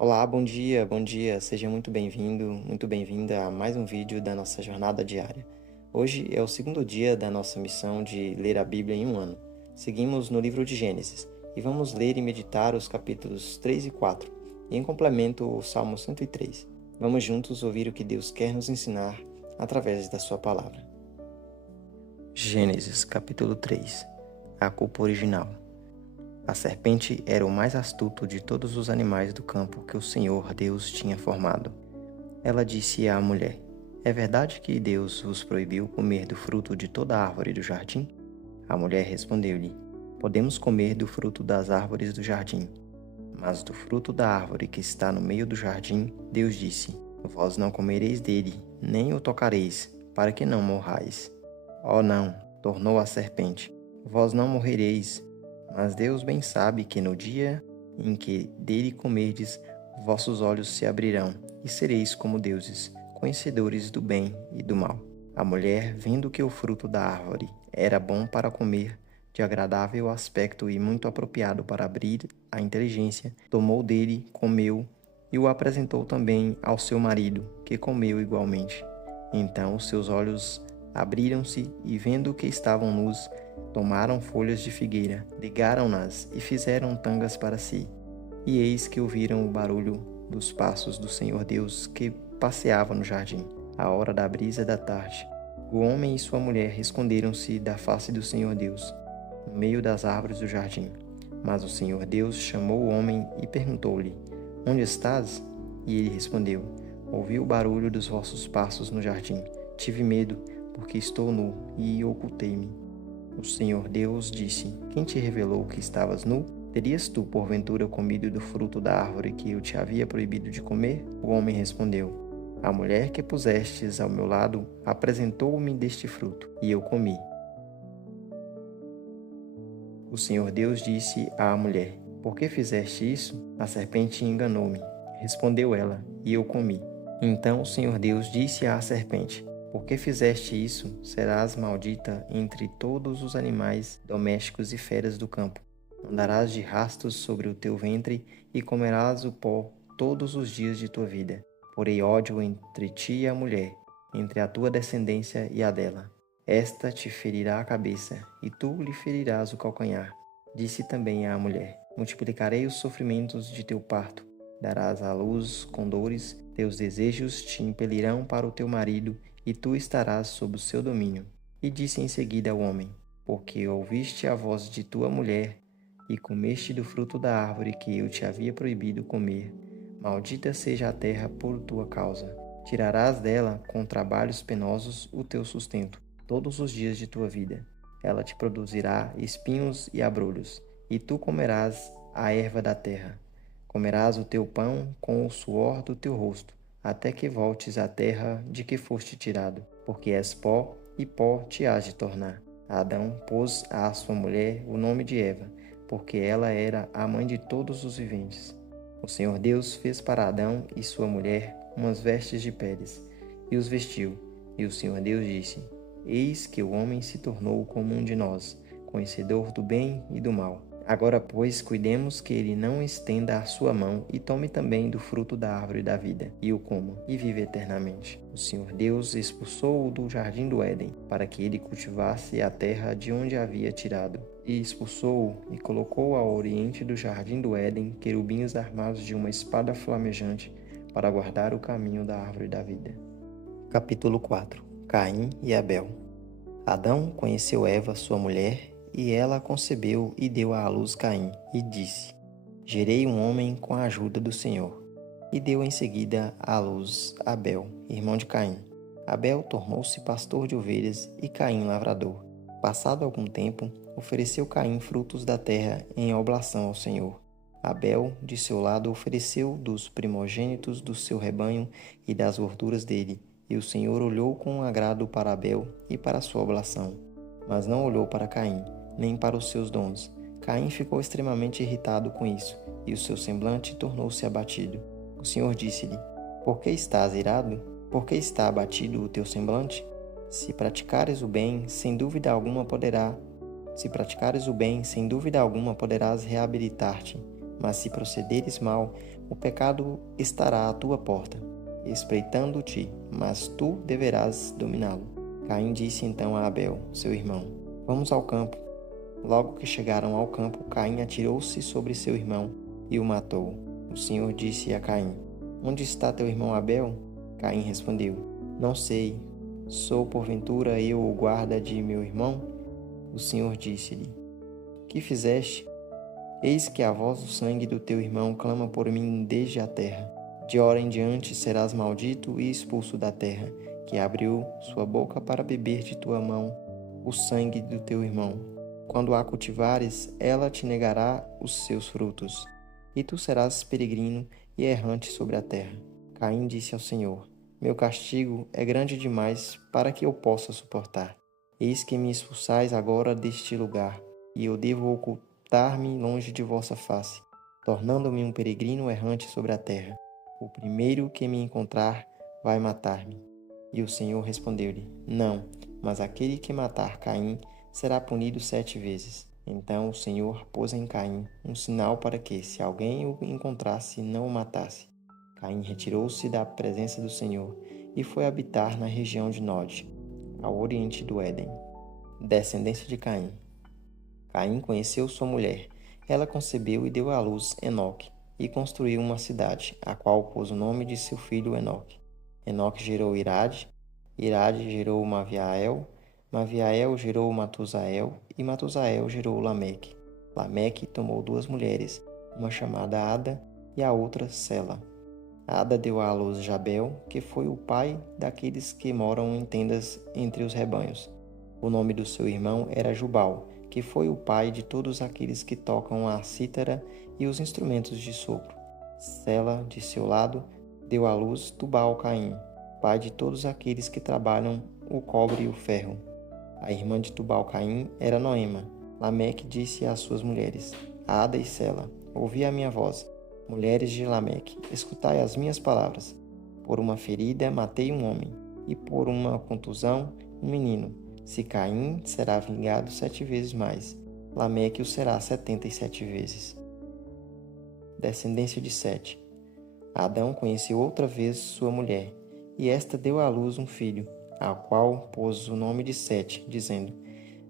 Olá, bom dia, seja muito bem-vindo, muito bem-vinda a mais um vídeo da nossa jornada diária. Hoje é o segundo dia da nossa missão de ler a Bíblia em um ano. Seguimos no livro de Gênesis e vamos ler e meditar os capítulos 3 e 4, e em complemento o Salmo 103. Vamos juntos ouvir o que Deus quer nos ensinar através da sua palavra. Gênesis, capítulo 3. A culpa original. A serpente era o mais astuto de todos os animais do campo que o Senhor Deus tinha formado. Ela disse à mulher: É verdade que Deus vos proibiu comer do fruto de toda árvore do jardim? A mulher respondeu-lhe: Podemos comer do fruto das árvores do jardim. Mas do fruto da árvore que está no meio do jardim, Deus disse: Vós não comereis dele, nem o tocareis, para que não morrais. Oh não, tornou a serpente, vós não morrereis. Mas Deus bem sabe que no dia em que dele comerdes, vossos olhos se abrirão, e sereis como deuses, conhecedores do bem e do mal. A mulher, vendo que o fruto da árvore era bom para comer, de agradável aspecto e muito apropriado para abrir a inteligência, tomou dele, comeu, e o apresentou também ao seu marido, que comeu igualmente. Então seus olhos abriram-se, e vendo que estavam nus, tomaram folhas de figueira, ligaram-nas e fizeram tangas para si. E eis que ouviram o barulho dos passos do Senhor Deus que passeava no jardim, à hora da brisa da tarde. O homem e sua mulher esconderam-se da face do Senhor Deus, no meio das árvores do jardim. Mas o Senhor Deus chamou o homem e perguntou-lhe: Onde estás? E ele respondeu: Ouvi o barulho dos vossos passos no jardim. Tive medo, porque estou nu, e ocultei-me. O Senhor Deus disse: Quem te revelou que estavas nu? Terias tu, porventura, comido do fruto da árvore que eu te havia proibido de comer? O homem respondeu: A mulher que pusestes ao meu lado apresentou-me deste fruto, e eu comi. O Senhor Deus disse à mulher: Por que fizeste isso? A serpente enganou-me. Respondeu ela, e eu comi. Então o Senhor Deus disse à serpente: Por que fizeste isso? Serás maldita entre todos os animais domésticos e feras do campo. Andarás de rastos sobre o teu ventre e comerás o pó todos os dias de tua vida. Porei ódio entre ti e a mulher, entre a tua descendência e a dela. Esta te ferirá a cabeça, e tu lhe ferirás o calcanhar. Disse também à mulher: Multiplicarei os sofrimentos de teu parto. Darás à luz com dores, teus desejos te impelirão para o teu marido, e tu estarás sob o seu domínio. E disse em seguida ao homem: Porque ouviste a voz de tua mulher, e comeste do fruto da árvore que eu te havia proibido comer, maldita seja a terra por tua causa. Tirarás dela, com trabalhos penosos, o teu sustento todos os dias de tua vida. Ela te produzirá espinhos e abrolhos, e tu comerás a erva da terra. Comerás o teu pão com o suor do teu rosto, até que voltes à terra de que foste tirado, porque és pó, e pó te hás de tornar. Adão pôs à sua mulher o nome de Eva, porque ela era a mãe de todos os viventes. O Senhor Deus fez para Adão e sua mulher umas vestes de peles, e os vestiu. E o Senhor Deus disse: Eis que o homem se tornou como um de nós, conhecedor do bem e do mal. Agora, pois, cuidemos que ele não estenda a sua mão e tome também do fruto da árvore da vida, e o coma, e vive eternamente. O Senhor Deus expulsou-o do jardim do Éden, para que ele cultivasse a terra de onde a havia tirado. E expulsou-o e colocou ao oriente do jardim do Éden querubins armados de uma espada flamejante, para guardar o caminho da árvore da vida. Capítulo 4. Caim e Abel. Adão conheceu Eva, sua mulher, e ela concebeu e deu à luz Caim, e disse: Gerei um homem com a ajuda do Senhor. E deu em seguida à luz Abel, irmão de Caim. Abel tornou-se pastor de ovelhas e Caim lavrador. Passado algum tempo, ofereceu Caim frutos da terra em oblação ao Senhor. Abel, de seu lado, ofereceu dos primogênitos do seu rebanho e das gorduras dele. E o Senhor olhou com agrado para Abel e para a sua oblação, mas não olhou para Caim, nem para os seus dons. Caim ficou extremamente irritado com isso, e o seu semblante tornou-se abatido. O Senhor disse-lhe: Por que estás irado? Por que está abatido o teu semblante? Se praticares o bem, sem dúvida alguma poderás reabilitar-te. Mas se procederes mal, o pecado estará à tua porta, espreitando-te, mas tu deverás dominá-lo. Caim disse então a Abel, seu irmão: Vamos ao campo. Logo que chegaram ao campo, Caim atirou-se sobre seu irmão e o matou. O Senhor disse a Caim: Onde está teu irmão Abel? Caim respondeu: Não sei. Sou porventura eu o guarda de meu irmão? O Senhor disse-lhe: Que fizeste? Eis que a voz do sangue do teu irmão clama por mim desde a terra. De hora em diante serás maldito e expulso da terra, que abriu sua boca para beber de tua mão o sangue do teu irmão. Quando a cultivares, ela te negará os seus frutos, e tu serás peregrino e errante sobre a terra. Caim disse ao Senhor: Meu castigo é grande demais para que eu possa suportar. Eis que me expulsais agora deste lugar, e eu devo ocultar-me longe de vossa face, tornando-me um peregrino errante sobre a terra. O primeiro que me encontrar vai matar-me. E o Senhor respondeu-lhe: Não, mas aquele que matar Caim será punido 7 vezes. Então o Senhor pôs em Caim um sinal para que, se alguém o encontrasse, não o matasse. Caim retirou-se da presença do Senhor e foi habitar na região de Nod, ao oriente do Éden. Descendência de Caim. Caim conheceu sua mulher. Ela concebeu e deu à luz Enoque, e construiu uma cidade, a qual pôs o nome de seu filho Enoque. Enoque gerou Irade, Irade gerou Maviael, Maviael gerou Matusael, e Matusael gerou Lameque. Lameque tomou 2 mulheres, uma chamada Ada e a outra Sela. Ada deu à luz Jabel, que foi o pai daqueles que moram em tendas entre os rebanhos. O nome do seu irmão era Jubal, que foi o pai de todos aqueles que tocam a cítara e os instrumentos de sopro. Sela, de seu lado, deu à luz Tubal-Caim, pai de todos aqueles que trabalham o cobre e o ferro. A irmã de Tubal-Caim era Noema. Lameque disse às suas mulheres, Ada e Sela: Ouvi a minha voz. Mulheres de Lameque, escutai as minhas palavras. Por uma ferida matei um homem, e por uma contusão um menino. Se Caim será vingado 7 vezes mais, Lameque o será 77 vezes. Descendência de Sete. Adão conheceu outra vez sua mulher, e esta deu à luz um filho, ao qual pôs o nome de Sete, dizendo: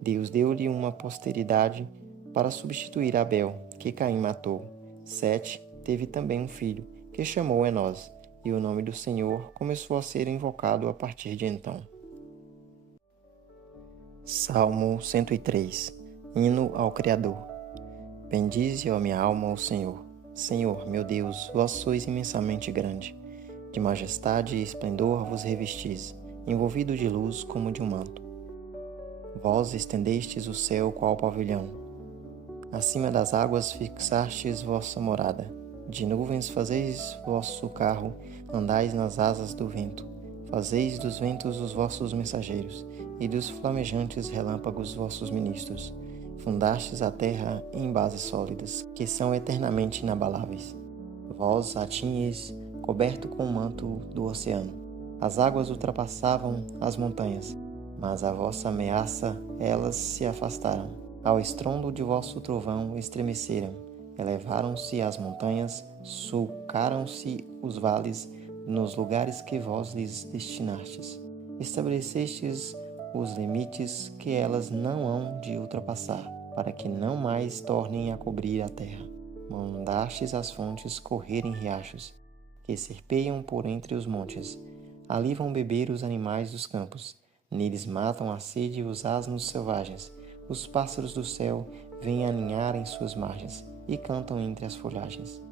Deus deu-lhe uma posteridade para substituir Abel, que Caim matou. Sete teve também um filho, que chamou Enós, e o nome do Senhor começou a ser invocado a partir de então. Salmo 103. Hino ao Criador. Bendize, ó minha alma, ao Senhor. Senhor, meu Deus, vós sois imensamente grande. De majestade e esplendor vos revestis, envolvido de luz como de um manto. Vós estendestes o céu qual pavilhão. Acima das águas fixastes vossa morada. De nuvens fazeis vosso carro, andais nas asas do vento. Fazeis dos ventos os vossos mensageiros, e dos flamejantes relâmpagos vossos ministros. Fundastes a terra em bases sólidas, que são eternamente inabaláveis. Vós a tinhas coberto com o manto do oceano. As águas ultrapassavam as montanhas, mas a vossa ameaça elas se afastaram. Ao estrondo de vosso trovão estremeceram, elevaram-se as montanhas, sulcaram-se os vales nos lugares que vós lhes destinastes. Estabelecestes os limites que elas não hão de ultrapassar, para que não mais tornem a cobrir a terra. Mandastes as fontes correr em riachos, que serpeiam por entre os montes. Ali vão beber os animais dos campos. Neles matam a sede os asnos selvagens. Os pássaros do céu vêm aninhar em suas margens e cantam entre as folhagens.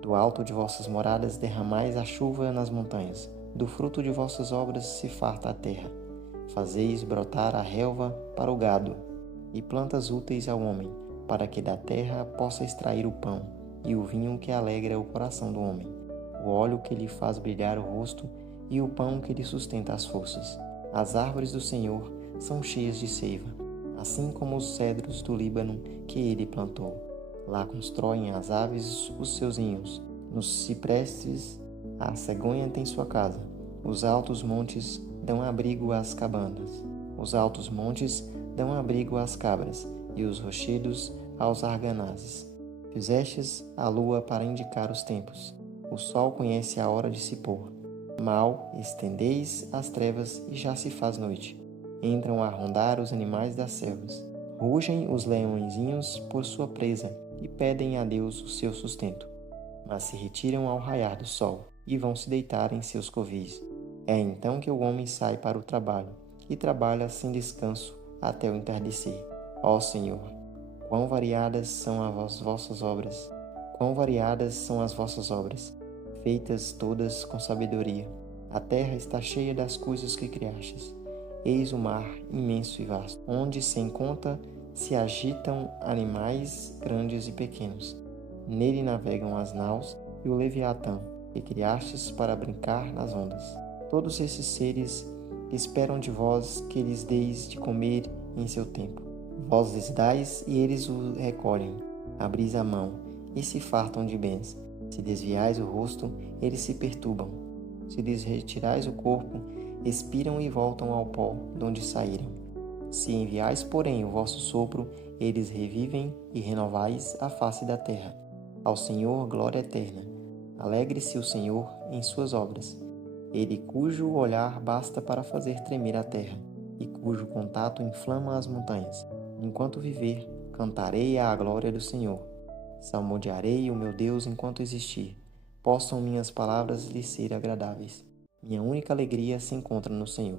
Do alto de vossas moradas derramais a chuva nas montanhas. Do fruto de vossas obras se farta a terra. Fazeis brotar a relva para o gado e plantas úteis ao homem, para que da terra possa extrair o pão e o vinho que alegra o coração do homem, o óleo que lhe faz brilhar o rosto e o pão que lhe sustenta as forças. As árvores do Senhor são cheias de seiva, assim como os cedros do Líbano que ele plantou. Lá constroem as aves os seus ninhos. Nos ciprestes a cegonha tem sua casa. Os altos montes dão abrigo às cabanas. Os altos montes dão abrigo às cabras e os rochedos aos arganazes. Fizestes a lua para indicar os tempos. O sol conhece a hora de se pôr. Mal estendeis as trevas e já se faz noite. Entram a rondar os animais das selvas. Rugem os leõezinhos por sua presa e pedem a Deus o seu sustento. Mas se retiram ao raiar do sol e vão se deitar em seus covis. É então que o homem sai para o trabalho e trabalha sem descanso até o entardecer. Ó Senhor, quão variadas são as vossas obras, quão variadas são as vossas obras, feitas todas com sabedoria. A terra está cheia das coisas que criastes. Eis o mar imenso e vasto, onde sem conta se agitam animais grandes e pequenos. Nele navegam as naus e o Leviatã, que criastes para brincar nas ondas. Todos esses seres esperam de vós que lhes deis de comer em seu tempo. Vós lhes dais e eles o recolhem. Abris a mão e se fartam de bens. Se desviais o rosto, eles se perturbam. Se lhes retirais o corpo, expiram e voltam ao pó de onde saíram. Se enviais, porém, o vosso sopro, eles revivem e renovais a face da terra. Ao Senhor, glória eterna. Alegre-se o Senhor em suas obras. Ele cujo olhar basta para fazer tremer a terra, e cujo contato inflama as montanhas. Enquanto viver, cantarei à glória do Senhor. Salmodiarei o meu Deus enquanto existir. Possam minhas palavras lhe ser agradáveis. Minha única alegria se encontra no Senhor.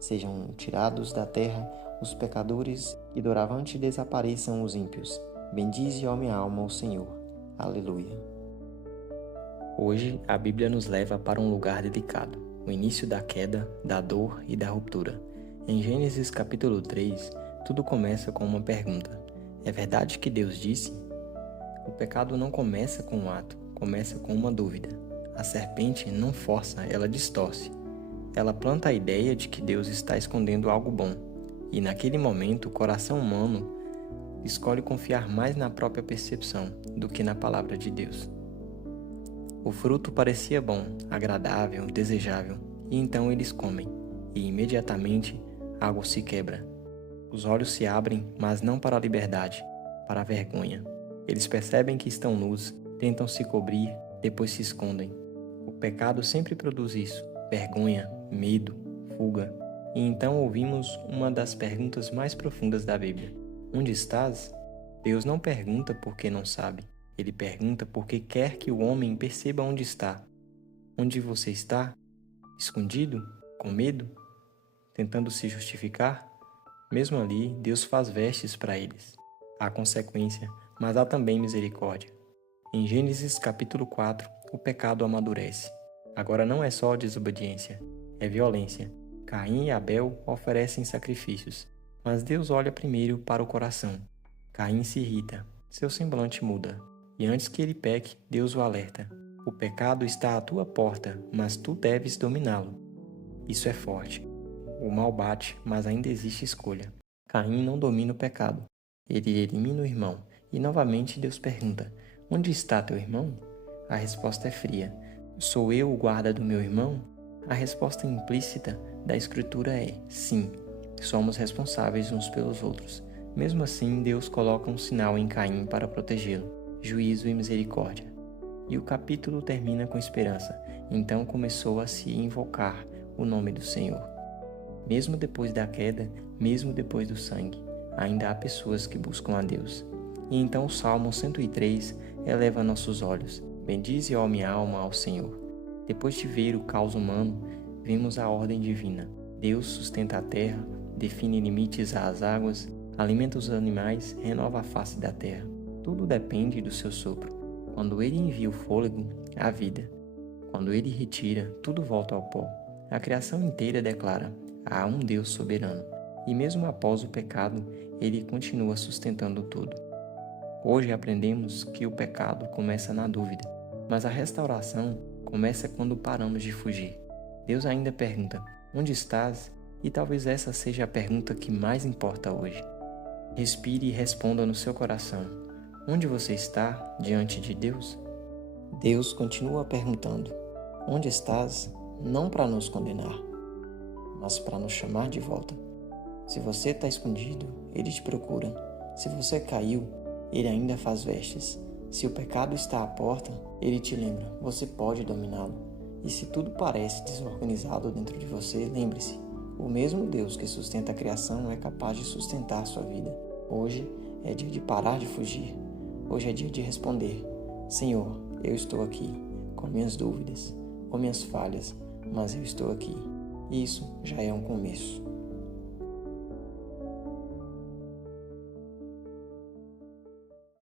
Sejam tirados da terra os pecadores e doravante desapareçam os ímpios. Bendize, ó minha alma, o Senhor. Aleluia. Hoje, a Bíblia nos leva para um lugar delicado, o início da queda, da dor e da ruptura. Em Gênesis capítulo 3, tudo começa com uma pergunta. É verdade que Deus disse? O pecado não começa com um ato, começa com uma dúvida. A serpente não força, ela distorce. Ela planta a ideia de que Deus está escondendo algo bom. E naquele momento, o coração humano escolhe confiar mais na própria percepção do que na palavra de Deus. O fruto parecia bom, agradável, desejável, e então eles comem, e imediatamente algo se quebra. Os olhos se abrem, mas não para a liberdade, para a vergonha. Eles percebem que estão nus, tentam se cobrir, depois se escondem. O pecado sempre produz isso, vergonha, medo, fuga. E então ouvimos uma das perguntas mais profundas da Bíblia. Onde estás? Deus não pergunta porque não sabe. Ele pergunta porque quer que o homem perceba onde está. Onde você está? Escondido? Com medo? Tentando se justificar? Mesmo ali, Deus faz vestes para eles. Há consequência, mas há também misericórdia. Em Gênesis capítulo 4, o pecado amadurece. Agora não é só desobediência, é violência. Caim e Abel oferecem sacrifícios, mas Deus olha primeiro para o coração. Caim se irrita, seu semblante muda. E antes que ele peque, Deus o alerta. O pecado está à tua porta, mas tu deves dominá-lo. Isso é forte. O mal bate, mas ainda existe escolha. Caim não domina o pecado. Ele elimina o irmão. E novamente Deus pergunta, onde está teu irmão? A resposta é fria. Sou eu o guarda do meu irmão? A resposta implícita da Escritura é sim. Somos responsáveis uns pelos outros. Mesmo assim, Deus coloca um sinal em Caim para protegê-lo. Juízo e misericórdia. E o capítulo termina com esperança. Então começou a se invocar o nome do Senhor. Mesmo depois da queda, mesmo depois do sangue, ainda há pessoas que buscam a Deus. E então o Salmo 103 eleva nossos olhos. Bendize, ó minha alma, ao Senhor. Depois de ver o caos humano, vimos a ordem divina. Deus sustenta a terra, define limites às águas, alimenta os animais, renova a face da terra. Tudo depende do seu sopro. Quando ele envia o fôlego, há vida. Quando ele retira, tudo volta ao pó. A criação inteira declara, há um Deus soberano. E mesmo após o pecado, ele continua sustentando tudo. Hoje aprendemos que o pecado começa na dúvida, mas a restauração começa quando paramos de fugir. Deus ainda pergunta, onde estás? E talvez essa seja a pergunta que mais importa hoje. Respire e responda no seu coração. Onde você está diante de Deus? Deus continua perguntando, onde estás? Não para nos condenar, mas para nos chamar de volta. Se você está escondido, Ele te procura. Se você caiu, Ele ainda faz vestes. Se o pecado está à porta, ele te lembra, você pode dominá-lo. E se tudo parece desorganizado dentro de você, lembre-se, o mesmo Deus que sustenta a criação é capaz de sustentar a sua vida. Hoje é dia de parar de fugir. Hoje é dia de responder: Senhor, eu estou aqui, com minhas dúvidas, com minhas falhas, mas eu estou aqui. Isso já é um começo.